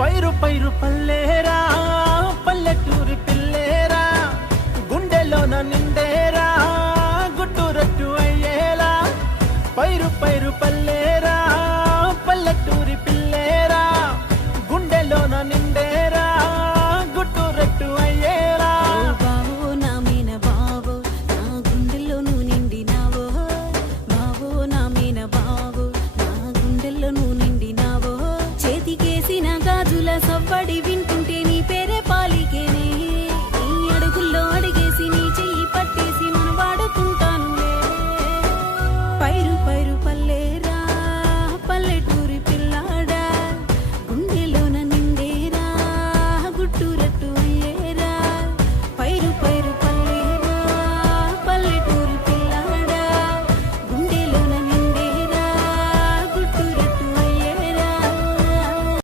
పైరు పైరు పల్లేరా పల్లెటూరి పిల్లేరా గుండెలోన నిండేరా గుట్టురట్టు అయ్యేలా పైరు పైరు పల్లేరా పల్లెటూరి పిల్లేరా గుండెలోన నిండేరా గుట్టురట్టు అయ్యేలా బావో నా మీన బావో నా గుండెల్లో నువ్వు నిండినావో బావో నా మీన బావో నా గుండెల్లో నువ్వు నిండినావో చేతికేసిన గాజుల సవ్వడి వింట